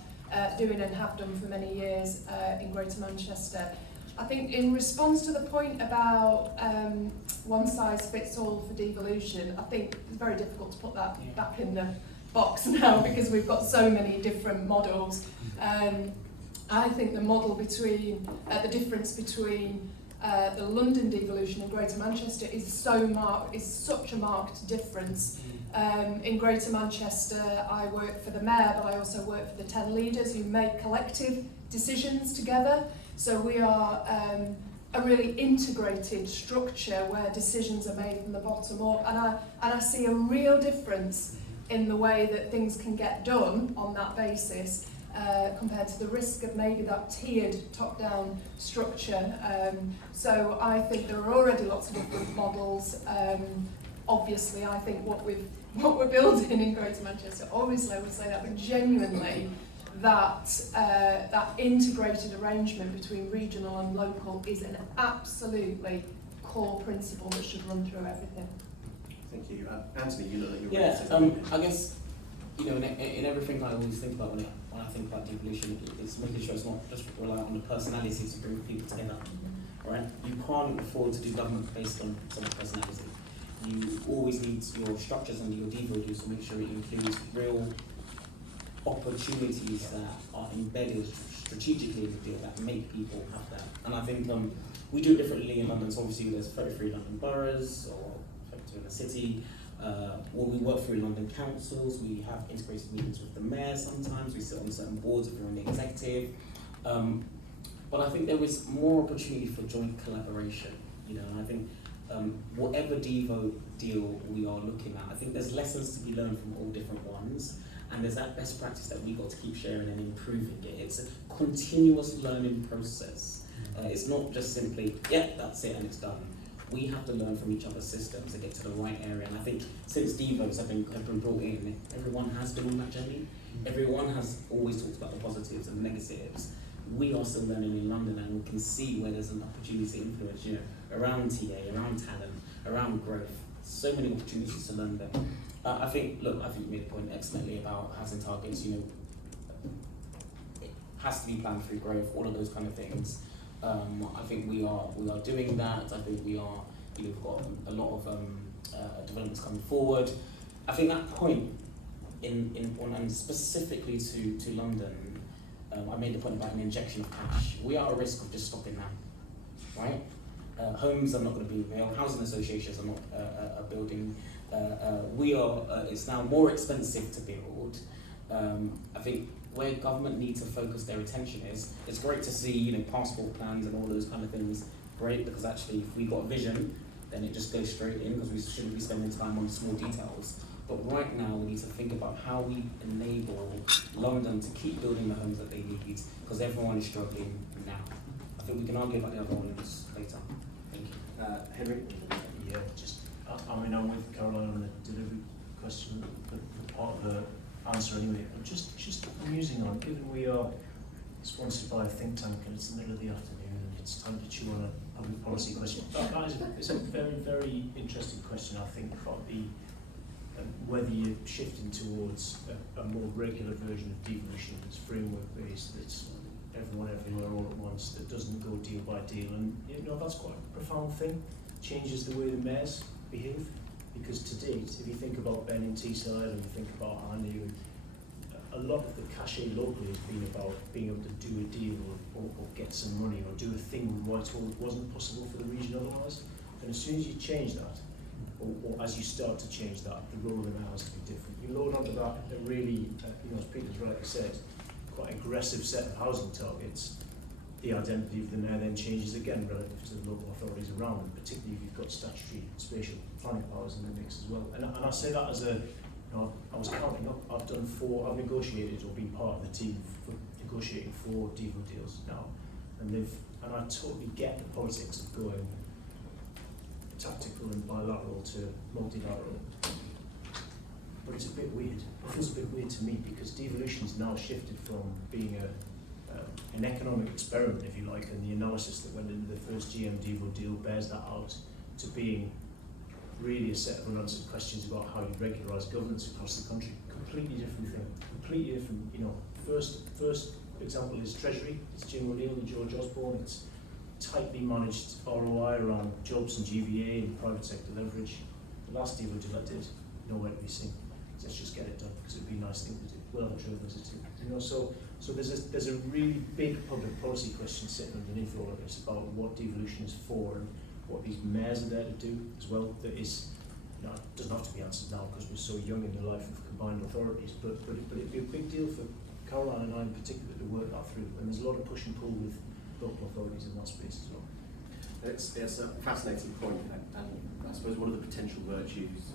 doing and have done for many years in Greater Manchester. I think in response to the point about one size fits all for devolution, I think it's very difficult to put that back in the box now because we've got so many different models. I think the model between, the difference between the London devolution and Greater Manchester is such a marked difference. In Greater Manchester, I work for the mayor, but I also work for the 10 leaders who make collective decisions together. So we are a really integrated structure where decisions are made from the bottom up, and I see a real difference in the way that things can get done on that basis compared to the risk of maybe that tiered top-down structure. So I think there are already lots of different models. Obviously, I think what we're building in Greater Manchester, obviously I would say that, but genuinely that integrated arrangement between regional and local is an absolutely core principle that should run through everything. Thank you. Anthony, you know that you're I guess, you know, in everything I always think about when I think about devolution, it's making sure it's not just rely on the personality to bring people together, right? You can't afford to do government based on someone's personality. You always need your structures under your devo to make sure it includes real opportunities that are embedded strategically in the deal that make people have that. And I think we do it differently in London. So obviously there's 33 London boroughs, or 32 in the city. We work through London councils. We have integrated meetings with the mayor sometimes. We sit on certain boards if we're in the executive. But I think there is more opportunity for joint collaboration. You know, and I think whatever devo deal we are looking at, I think there's lessons to be learned from all different ones. And there's that best practice that we've got to keep sharing and improving it. It's a continuous learning process. It's not just simply, that's it and it's done. We have to learn from each other's systems to get to the right area. And I think since devos have been brought in, everyone has been on that journey. Everyone has always talked about the positives and negatives. We are still learning in London, and we can see where there's an opportunity to influence, you know, around TA, around talent, around growth. So many opportunities to learn there. I think you made a point excellently about housing targets. You know, it has to be planned through growth, all of those kind of things. I think we are doing that. I think we are, you know, we've got a lot of developments coming forward. I think that point and specifically to London, I made the point about an injection of cash. We are at risk of just stopping now, right? Homes are not going to be built. Housing associations are not building. It's now more expensive to build. I think where government needs to focus their attention is, it's great to see, you know, passport plans and all those kind of things. Great, because actually if we've got a vision, then it just goes straight in, because we shouldn't be spending time on small details. But right now we need to think about how we enable London to keep building the homes that they need, because everyone is struggling now. I think we can argue about the other ones later. Thank you. Henry? Yeah, I'm with Caroline on the delivery question, the part of the answer anyway. I'm just musing on, given we are sponsored by a think tank and it's the middle of the afternoon and it's time to chew on a public policy question. It's a very, very interesting question, I think, about whether you're shifting towards a more regular version of devolution that's framework-based, that's everyone everywhere all at once, that doesn't go deal by deal. And you know, that's quite a profound thing. Changes the way the mayors behave. Because to date, if you think about Ben in Teesside and you think about Harney, a lot of the cachet locally has been about being able to do a deal or get some money or do a thing with Whitehall that wasn't possible for the region otherwise. And as soon as you change that, or as you start to change that, the role of the mayor has to be different. You load onto that a really, as Peter's rightly said, quite aggressive set of housing targets. The identity of the mayor then changes again relative to the local authorities around them, particularly if you've got statutory spatial planning powers in the mix as well. And I say that as I was counting up, I've negotiated or been part of the team for negotiating 4 devo deals now, and I totally get the politics of going tactical and bilateral to multilateral. But it's a bit weird. It feels a bit weird to me because devolution's now shifted from being an economic experiment, if you like, and the analysis that went into the first GM devo deal bears that out, to being really a set of unanswered questions about how you regularise governance across the country. Completely different thing. Completely different. You know, first example is Treasury. It's Jim O'Neill and George Osborne. It's tightly managed ROI around jobs and GVA and private sector leverage. The last deal I did, nowhere to be seen. Let's just get it done because it'd be a nice thing to do. We'll have a trail visit too. You know, so there's a really big public policy question sitting underneath all of this about what devolution is for and what these mayors are there to do as well. That is, you know, it doesn't have to be answered now because we're so young in the life of combined authorities, but it'd be a big deal for Caroline and I in particular to work that through. And there's a lot of push and pull with local authorities in that space as well. It's a fascinating point, and I suppose one of the potential virtues,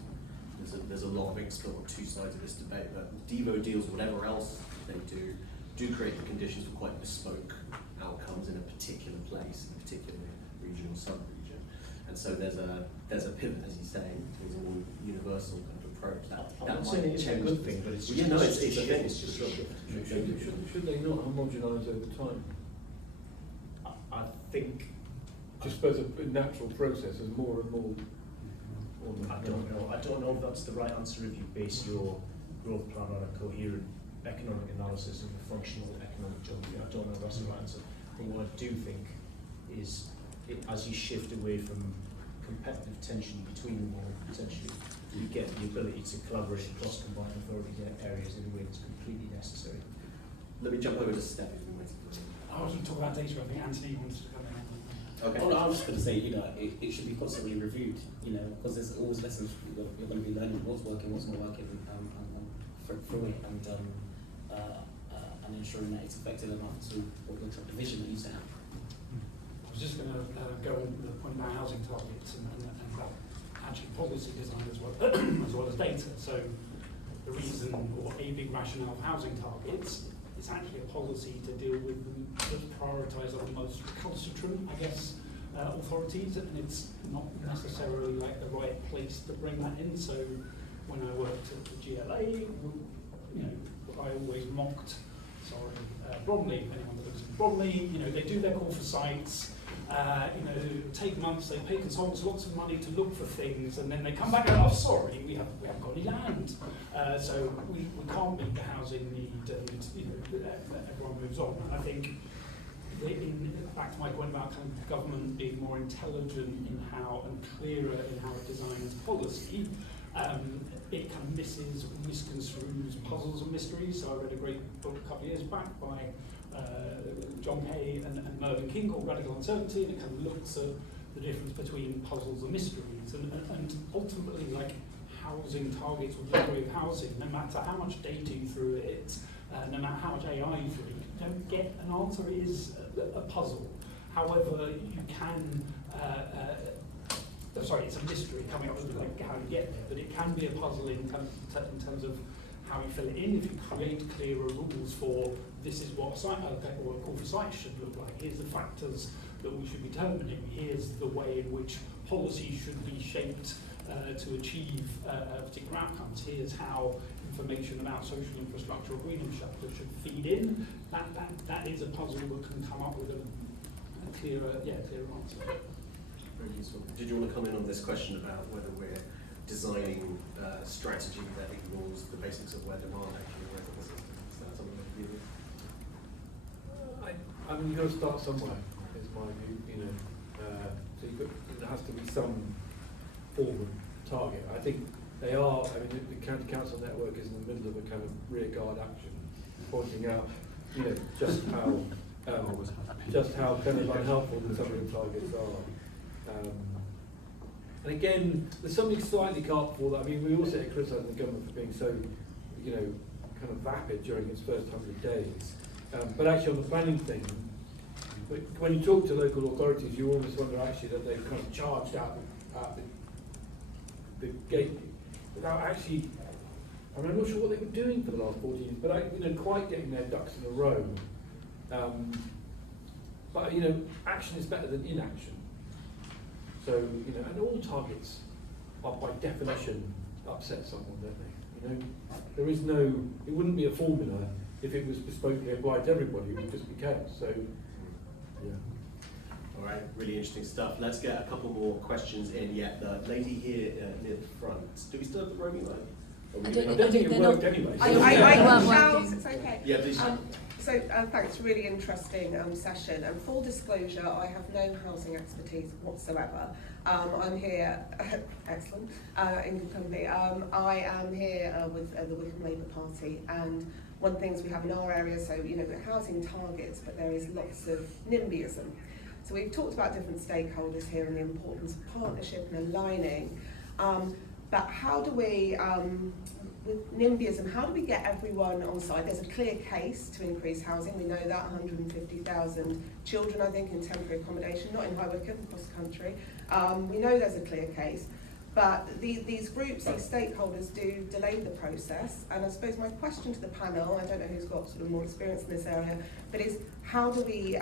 there's a lot of ink spilt on two sides of this debate, but Devo deals, whatever else they do create the conditions for quite bespoke outcomes in a particular place, in a particular region or sub-region. And so there's a pivot, as he's saying, towards a more universal kind of approach. That I'm not saying it's a good thing, but it's just, yeah, no, it's a a shift. Should they not homogenise over time? I think, Just suppose a natural process as more and more. I don't know. I don't know if that's the right answer if you base your growth plan on a coherent economic analysis of the functional economic geography. I don't know if that's the right answer. But what I do think is, as you shift away from competitive tension between them all, potentially, you get the ability to collaborate across combined authority areas in a way that's completely necessary. Let me jump over to Steph, who's been waiting for I was going to talk about data. I think Anthony wants to come in. Okay. Oh, no, I was just going to say, you know, it should be constantly reviewed, you know, because there's always lessons you're going to be learning what's working, what's not working, and through it, and ensuring that it's effective enough to the vision that you set out. I was just going to go on the point about housing targets and about actually policy design as well, as well as data. So the reason, or a big rationale of housing targets, is actually a policy to deal with them that prioritise the most recalcitrant, I guess, authorities, and it's not necessarily like the right place to bring that in. So when I worked at the GLA, you know, I always mocked, Bromley, if anyone that looks at Bromley, you know, they do their call for sites, you know, take months, they pay consultants lots of money to look for things, and then they come back and go, oh, sorry, we haven't got any land. So we can't meet the housing need, and, you know, everyone moves on. And I think, back to my point about kind of government being more intelligent in how, and clearer in how it designs policy, it kind of misconstrues puzzles and mysteries. So I read a great book a couple of years back by John Hay and Mervyn King called Radical Uncertainty, and it kind of looks at the difference between puzzles and mysteries, and ultimately, like, housing targets or delivery of housing, no matter how much data you threw at it, no matter how much AI you threw, you don't get an answer. It is a puzzle. However, you can sorry, it's a mystery coming up with like how you get there, but it can be a puzzle in terms of how you fill it in. If you create clearer rules for this is what a site or a call for site should look like, here's the factors that we should be determining, here's the way in which policy should be shaped to achieve particular outcomes, here's how information about social infrastructure or green infrastructure should feed in, that is a puzzle that can come up with a clearer answer. Very useful. Did you want to comment on this question about whether we're designing a strategy that ignores the basics of where demand actually works in the system? Is that something that you do? I mean, you've got to start somewhere, is my view, you know. So there has to be some form of target. I think they are, I mean, the county council network is in the middle of a kind of rearguard action, pointing out, you know, just how kind of unhelpful some of the targets are. And again, there's something slightly can't fall. I mean, we also criticise the government for being so, you know, kind of vapid during its first 100 days. But actually, on the planning thing, when you talk to local authorities, you almost wonder actually that they've kind of charged out the gate without actually. I mean, I'm not sure what they were doing for the last 40 years, but you know, quite getting their ducks in a row. But you know, action is better than inaction. So, you know, and all targets are by definition upset someone, don't they? You know, there is no, it wouldn't be a formula if it was bespokely applied to everybody, it would just be chaos. So, yeah. All right, really interesting stuff. Let's get a couple more questions in yet. The lady here near the front. Do we still have the roaming line? I don't think it worked anyway. Charles, it's okay. Yeah, please. So thanks, really interesting session. And full disclosure, I have no housing expertise whatsoever. I'm here, excellent, in good company. I am here with the Wickham Labour Party, and one of the things we have in our area, so we're housing targets, but there is lots of NIMBYism. So we've talked about different stakeholders here and the importance of partnership and aligning. But how do we, with NIMBYism, how do we get everyone on side? There's a clear case to increase housing. We know that 150,000 children, I think, in temporary accommodation, not in High Wycombe, across the country. We know there's a clear case. But these groups, these stakeholders do delay the process. And I suppose my question to the panel, I don't know who's got sort of more experience in this area, but is how do we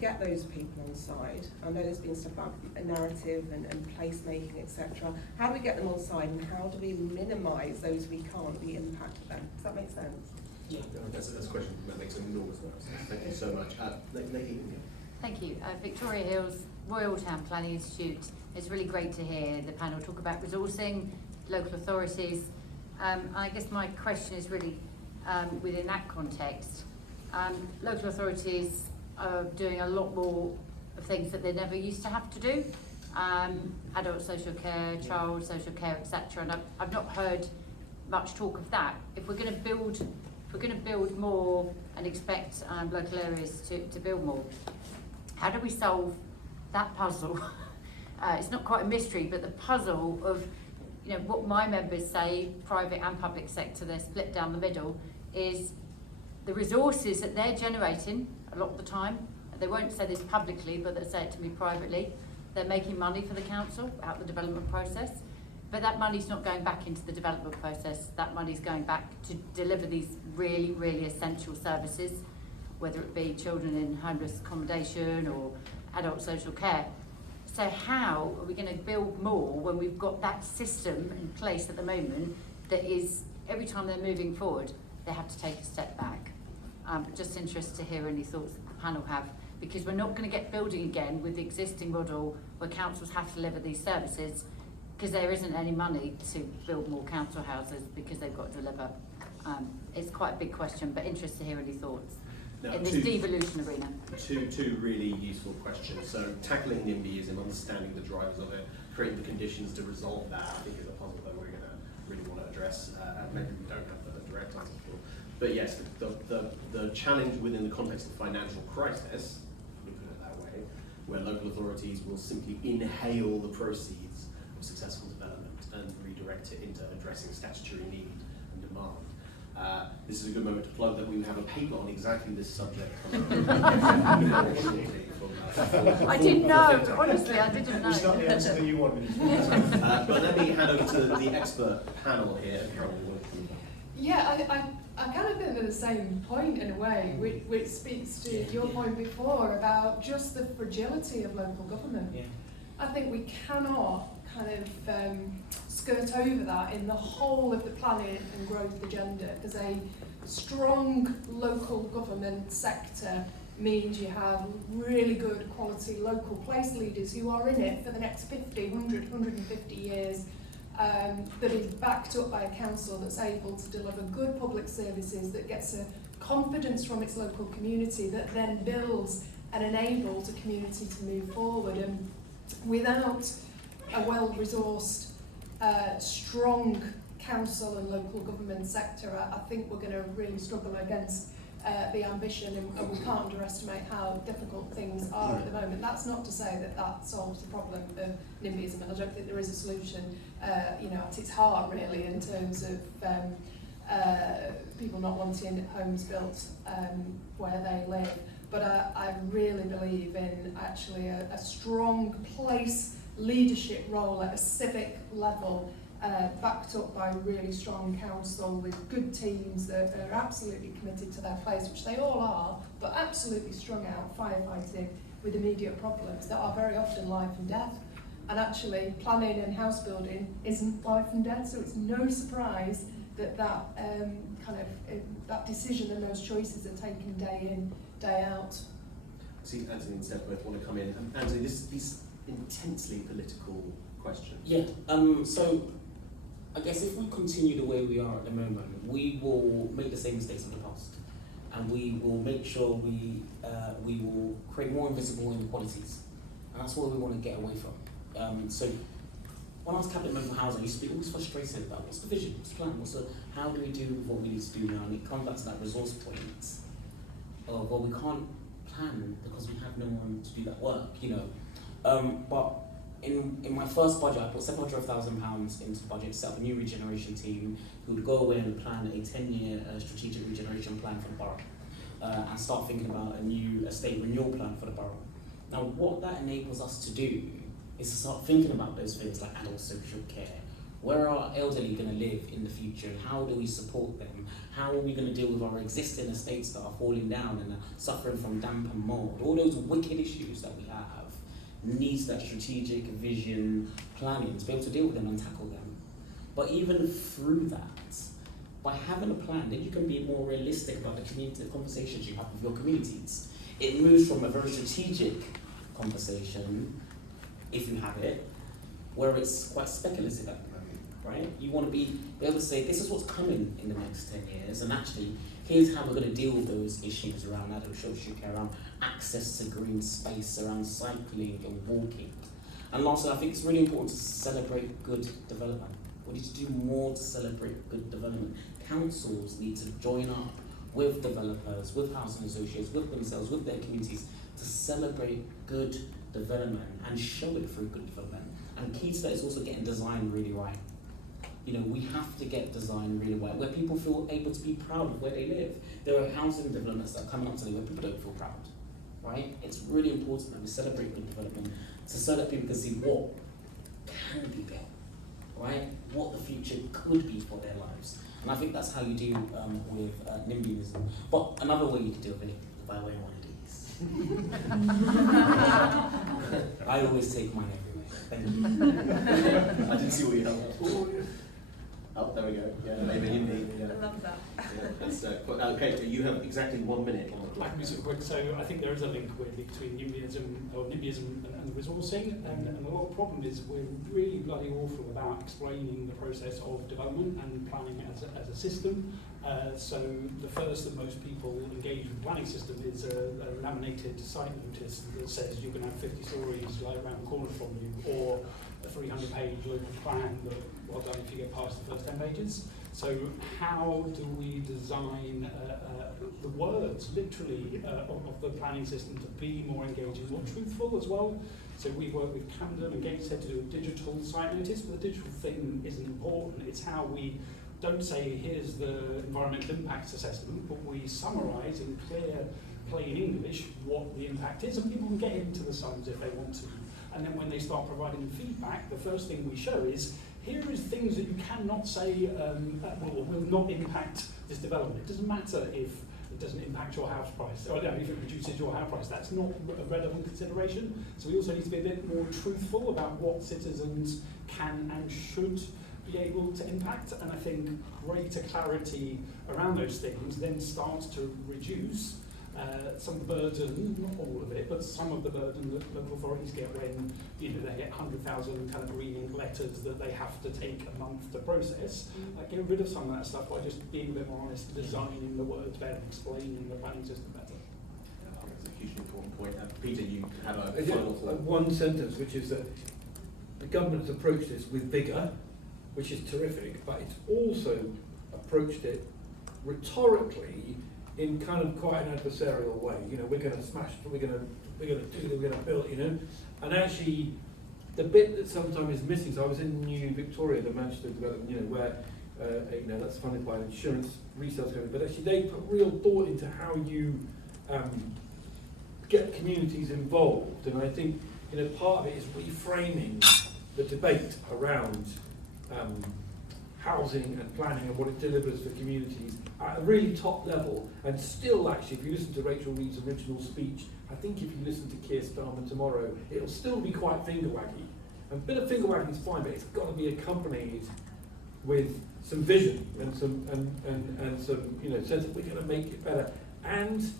get those people on side? I know there's been stuff about a narrative and placemaking, etc. How do we get them on side, and how do we minimise those we can't, the impact of them? Does that make sense? Yeah. That's a question that makes enormous sense. Thank you so much. Nikki? Thank you. Victoria Hills, Royal Town Planning Institute. It's really great to hear the panel talk about resourcing, local authorities. I guess my question is really within that context. Local authorities are doing a lot more of things that they never used to have to do. Adult social care, child social care, etc. And I've not heard much talk of that. If we're going to build more and expect local areas to build more, how do we solve that puzzle? It's not quite a mystery, but the puzzle of what my members say, private and public sector, they're split down the middle, is the resources that they're generating a lot of the time. They won't say this publicly, but they say it to me privately. They're making money for the council out the development process, but that money's not going back into the development process. That money's going back to deliver these really, really essential services, whether it be children in homeless accommodation or adult social care. So how are we going to build more when we've got that system in place at the moment that is, every time they're moving forward, they have to take a step back? Just interested to hear any thoughts that the panel have, because we're not going to get building again with the existing model where councils have to deliver these services, because there isn't any money to build more council houses because they've got to deliver. It's quite a big question, but interested to hear any thoughts. Now, in this devolution arena. Two really useful questions. So tackling NIMBYism, understanding the drivers of it, creating the conditions to resolve that, I think is a puzzle that we're going to really want to address, and maybe we don't have the direct answer for. But yes, the challenge within the context of financial crisis, if we put it that way, where local authorities will simply inhale the proceeds of successful development and redirect it into addressing statutory need and demand. This is a good moment to plug that we have a paper on exactly this subject. I didn't know, honestly, I didn't know. It's not the answer that you wanted. But let me hand over to the expert panel here. Yeah, I kind of think they're the same point in a way, which speaks to your point before about just the fragility of local government. Yeah. I think we cannot kind of skirt over that in the whole of the planning and growth agenda, because a strong local government sector means you have really good quality local place leaders who are in it for the next 50, 100, 150 years, that is backed up by a council that's able to deliver good public services, that gets a confidence from its local community, that then builds and enables a community to move forward. And without a well-resourced, strong council and local government sector, I think we're going to really struggle against the ambition, and we can't underestimate how difficult things are at the moment. That's not to say that that solves the problem of NIMBYism, and I don't think there is a solution, at its heart really, in terms of people not wanting homes built where they live. But I really believe in actually a strong place leadership role at a civic level, backed up by really strong council with good teams that are absolutely committed to their place, which they all are, but absolutely strung out firefighting with immediate problems that are very often life and death. And actually planning and house building isn't life and death, so it's no surprise that that decision and those choices are taken day in, day out. I see Anthony and Steph both want to come in. Anthony, this intensely political question. Yeah, so I guess if we continue the way we are at the moment, we will make the same mistakes of the past. and we will make sure we will create more invisible inequalities, and that's what we want to get away from. So when I was cabinet member for housing, I used to be always frustrated about what's the vision, what's the plan, how do we do what we need to do now, and it comes back to that resource point of, well, we can't plan because we have no one to do that work, you know. But in my first budget, I put £700,000 into the budget to set up a new regeneration team who would go away and plan a 10-year strategic regeneration plan for the borough, and start thinking about a new estate renewal plan for the borough. Now, what that enables us to do is to start thinking about those things like adult social care. Where are our elderly going to live in the future, and how do we support them? How are we going to deal with our existing estates that are falling down and are suffering from damp and mould? All those wicked issues that we have needs that strategic vision planning to be able to deal with them and tackle them. But even through that, by having a plan, then you can be more realistic about the community, the conversations you have with your communities. It moves from a very strategic conversation, if you have it, where it's quite speculative at the moment, right? You want to be able to say, this is what's coming in the next 10 years, and actually, here's how we're going to deal with those issues around adult social care, around access to green space, around cycling and walking. And lastly, I think it's really important to celebrate good development. We need to do more to celebrate good development. Councils need to join up with developers, with housing associations, with themselves, with their communities, to celebrate good development and show it through good development. And key to that is also getting design really right. You know, we have to get design really right, where people feel able to be proud of where they live. There are housing developments that are coming up today where people don't feel proud, right? It's really important that we celebrate good development so that people can see what can be built, right? What the future could be for their lives. And I think that's how you deal with NIMBYism. But another way you can deal with it, by wearing one of these. I always take mine everywhere. Thank you. I didn't see what you held up. Oh, there we go. Yeah, maybe NIMBY. Yeah. I love that. Yeah, that's, okay, so you have exactly 1 minute on the I clock. can be super quick. So I think there is a link weirdly between NIMBYism and the resourcing, and a lot of the problem is we're really bloody awful about explaining the process of development and planning as a system. So the first that most people engage with the planning system is a laminated site notice that says you can have 50 stories like around the corner from you, or a 300-page local plan that, well done if you get past the first 10 pages. So how do we design the words, literally, of the planning system to be more engaging, more truthful as well? So we work with Camden and Gateshead to do a digital site notice, but the digital thing isn't important. It's how we don't say, here's the environmental impacts assessment, but we summarise in clear, plain English what the impact is, and people can get into the sums if they want to. And then when they start providing feedback, the first thing we show is, here is things that you cannot say will not impact this development. It doesn't matter if it doesn't impact your house price, or if it reduces your house price. That's not a relevant consideration. So we also need to be a bit more truthful about what citizens can and should be able to impact. And I think greater clarity around those things then starts to reduce some of the burden, not all of it, but some of the burden that local authorities get when they get 100,000 kind of green ink letters that they have to take a month to process. Like, get rid of some of that stuff by just being a bit more honest, designing the words better, explaining the planning system better. That's a hugely important point. Peter, you have a final thought. One sentence, which is that the government has approached this with vigour, which is terrific, but it's also approached it rhetorically in kind of quite an adversarial way. We're going to smash, we're going to build, and actually the bit that sometimes is missing. So I was in New Victoria, the Manchester development, where that's funded by an insurance resale company, but actually they put real thought into how you get communities involved, and I think part of it is reframing the debate around housing and planning and what it delivers for communities at a really top level. And still, actually, if you listen to Rachel Reed's original speech, I think if you listen to Keir Starmer tomorrow, it'll still be quite finger-waggy. And a bit of finger-wagging is fine, but it's got to be accompanied with some vision and some sense that we're going to make it better. And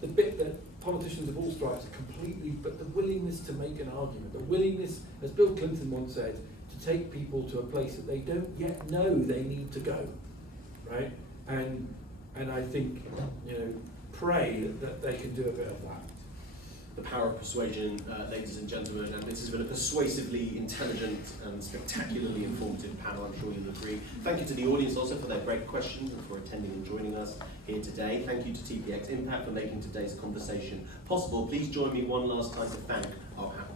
the bit that politicians of all stripes are completely, but the willingness to make an argument, the willingness, as Bill Clinton once said, to take people to a place that they don't yet know they need to go, right? And and I think, pray that they can do a bit of that. The power of persuasion, ladies and gentlemen, and this has been a persuasively intelligent and spectacularly informative panel, I'm sure you'll agree. Thank you to the audience also for their great questions and for attending and joining us here today. Thank you to TPXimpact for making today's conversation possible. Please join me one last time to thank our panel.